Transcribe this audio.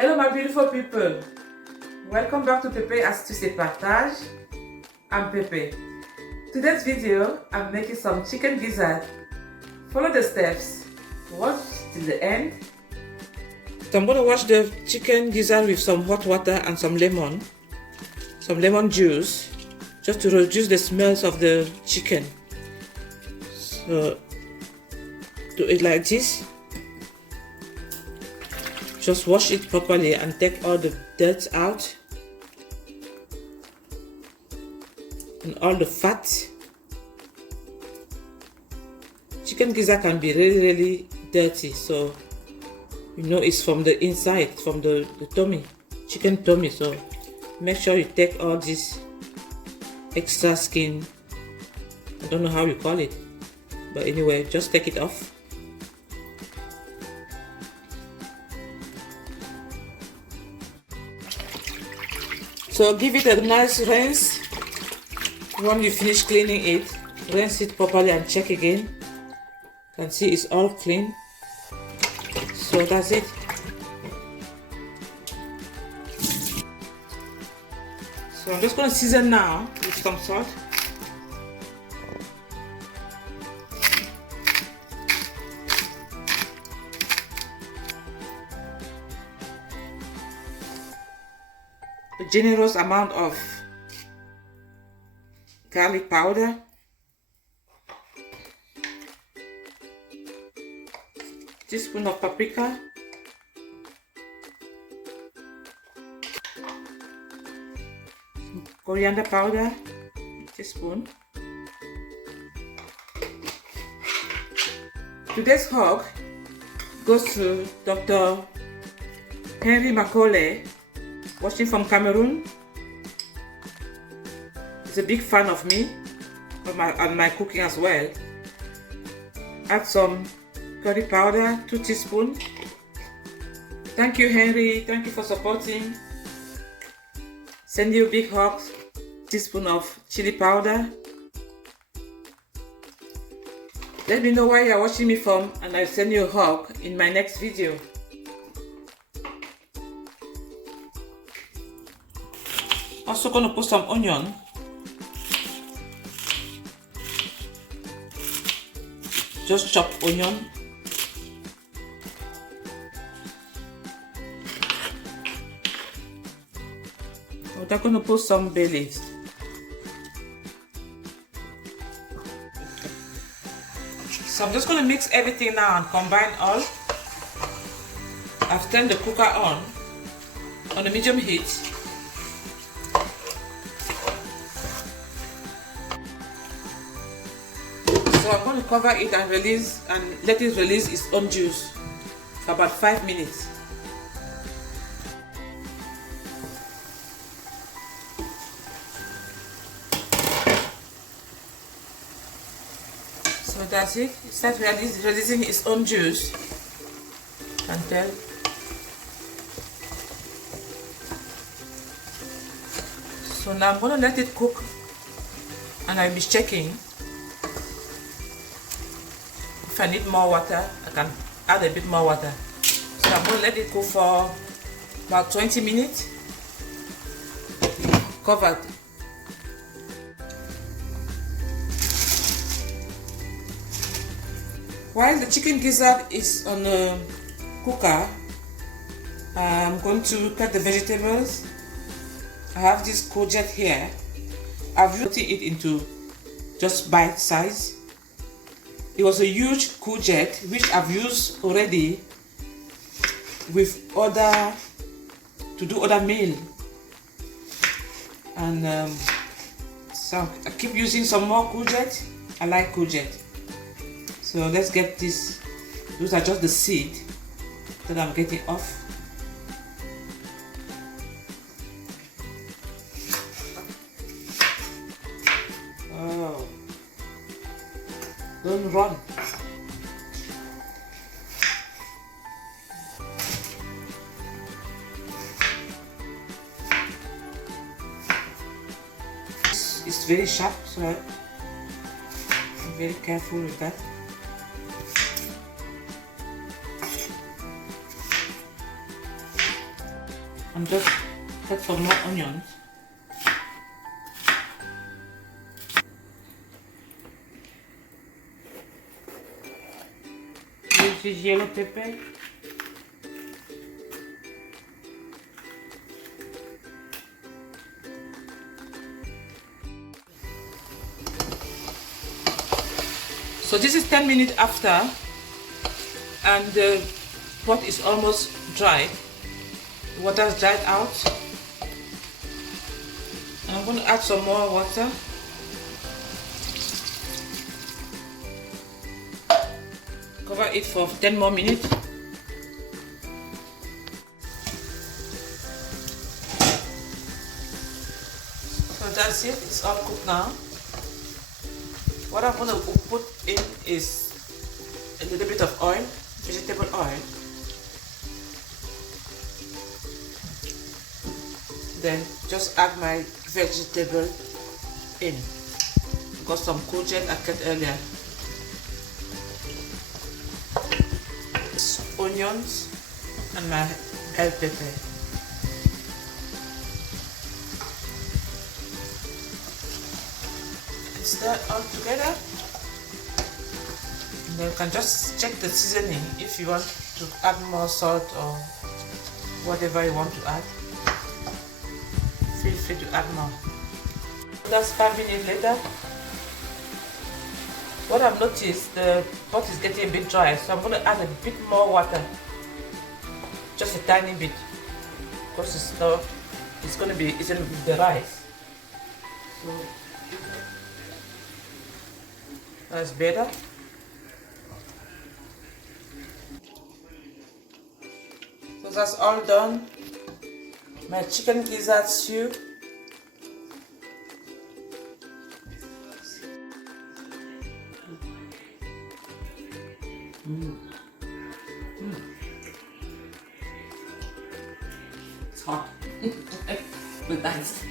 Hello my beautiful people, welcome back to Pepe Astuce et Partage. I'm Pepe. Today's video, I'm making some chicken gizzard. Follow the steps, watch till the end. So I'm going to wash the chicken gizzard with some hot water and some lemon juice, just to reduce the smells of the chicken. So do it like this. Just wash it properly and take all the dirt out and all the fat. Chicken gizzard can be really dirty, so you know it's from the inside, from the tummy, chicken tummy. So make sure you take all this extra skin. I don't know how you call it, but anyway, just take it off. So give it a nice rinse. When you finish cleaning it, rinse it properly and check again. You can see it's all clean. So that's it. So I'm just going to season now with some salt. A generous amount of garlic powder, teaspoon of paprika, coriander powder, teaspoon. Today's hug goes to Dr. Henry Macaulay, watching from Cameroon. He's a big fan of me and my cooking as well. Add some curry powder, 2 teaspoons. Thank you, Henry. Thank you for supporting. Send you a big hug. Teaspoon of chili powder. Let me know where you are watching me from, and I'll send you a hug in my next video. Also gonna put some onion. Just chopped onion. We're gonna put some bay leaves. So I'm just gonna mix everything now and combine all. I've turned the cooker on a medium heat. So I'm going to cover it and let it release its own juice for about 5 minutes. So that's it. It starts releasing its own juice. You can tell. So now I'm going to let it cook, and I'll be checking. If I need more water, I can add a bit more water. So I'm going to let it cook for about 20 minutes, covered. While the chicken gizzard is on the cooker, I'm going to cut the vegetables. I have this courgette here. I've cut it into just bite size. It was a huge courgette which I've used already with to do other meal, and so I keep using some more courgette. I like courgette. So let's get this. Those are just the seed that I'm getting off. Oh. Don't run. It's very sharp, so I'm very careful with that. I'm just cut for more onions. This is yellow pepper. So this is 10 minutes after, and the pot is almost dry. The water is dried out. And I'm going to add some more water. Cover it for 10 more minutes. So that's it, it's all cooked now. What I'm going to put in is a little bit of oil, vegetable oil. Then just add my vegetable in. Got some courgette I cut earlier. Onions and my bell pepper. Stir all together. And then you can just check the seasoning if you want to add more salt or whatever you want to add. Feel free to add more. That's 5 minutes later. What I've noticed, the pot is getting a bit dry, so I'm going to add a bit more water. Just a tiny bit. Because it's going to be the rice. So that's better. So that's all done. My chicken gizzard stew. It's hot. But nice.